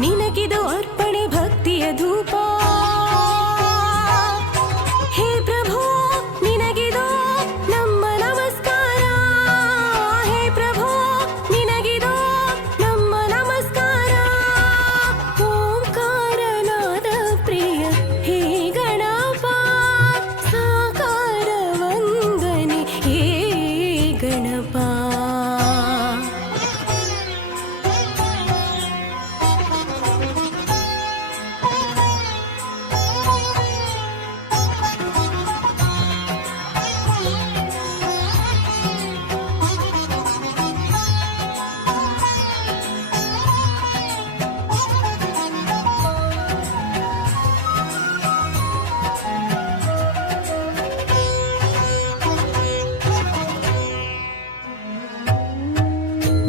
ನಿನಗಿದು ಅರ್ಪಣೆ ಭಕ್ತಿಯ ಧೂಪ. ಹೇ ಪ್ರಭು ನಿನಗಿದು ನಮ್ಮ ನಮಸ್ಕಾರ. ಹೇ ಪ್ರಭು ನಿನಗಿದು ನಮ್ಮ ನಮಸ್ಕಾರ. ಓಂಕಾರನಾದ ಪ್ರಿಯ ಹೇ ಗಣಪ ಸಾಕಾರ ವಂದನೆ ಹೇ ಗಣಪ.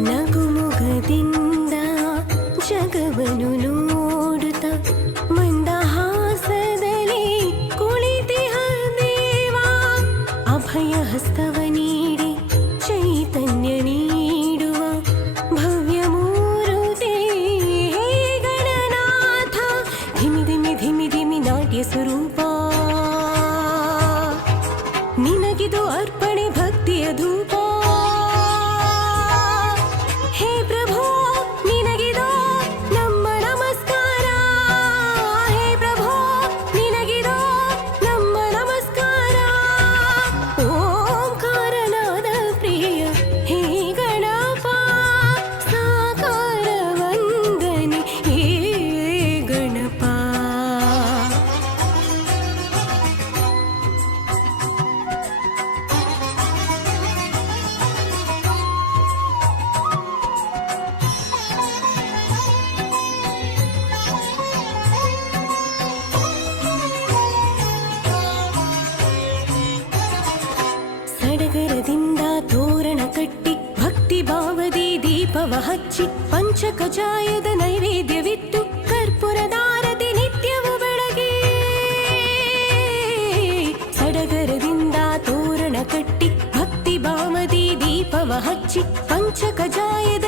ನಗುಮುಗದಿಂದ ಜಗವನು ನೋಡುತ್ತ ಮಂದಹಾಸದಲ್ಲಿ ಕುಳಿತಿಹ ದೇವ. ಅಭಯ ಹಸ್ತವ ನೀಡಿ ಚೈತನ್ಯ ನೀಡುವ ಭವ್ಯ ಮೂರುತಿ ಹೇ ಗಣನಾಥ. ಧಿಮಿ ಧಿಮಿ ಧಿಮಿ ಧಿಮಿ ನಾಟ್ಯ ಸ್ವರೂಪ. ನಿನಗಿದು ಅರ್ಪಣೆ ಭಕ್ತಿಯ ಧೂಪ. ಹೇ ಪ್ರಭು ನಿನಗಿದು ನಮ್ಮ ನಮಸ್ಕಾರ. ಹೇ ಪ್ರಭು ನಿನಗಿದು ನಮ್ಮ ನಮಸ್ಕಾರ. ಓಂಕಾರನಾದ ಪ್ರಿಯ ಹೇ ಗಣಪ ಸಾಕಾರ ವಂದನೆ ಹೇ ಗಣಪ. ಸಡಗರದಿಂದ ತೋರಣ ಕಟ್ಟಿ ಭಕ್ತಿ ಭಾವದಿ ದೀಪವ ಹಚ್ಚಿ ಪಂಚಕಜಾಯದ ನೈವೇದ್ಯವಿತ್ತು ಕರ್ಪೂರದಾರತಿ ನಿತ್ಯವು ಬೆಳಗ್ಗೆ. ಸಡಗರದಿಂದ ತೋರಣ ಕಟ್ಟಿ ಭಕ್ತಿ ಭಾವದಿ ದೀಪವ ಹಚ್ಚಿ ಪಂಚಕಜಾಯದ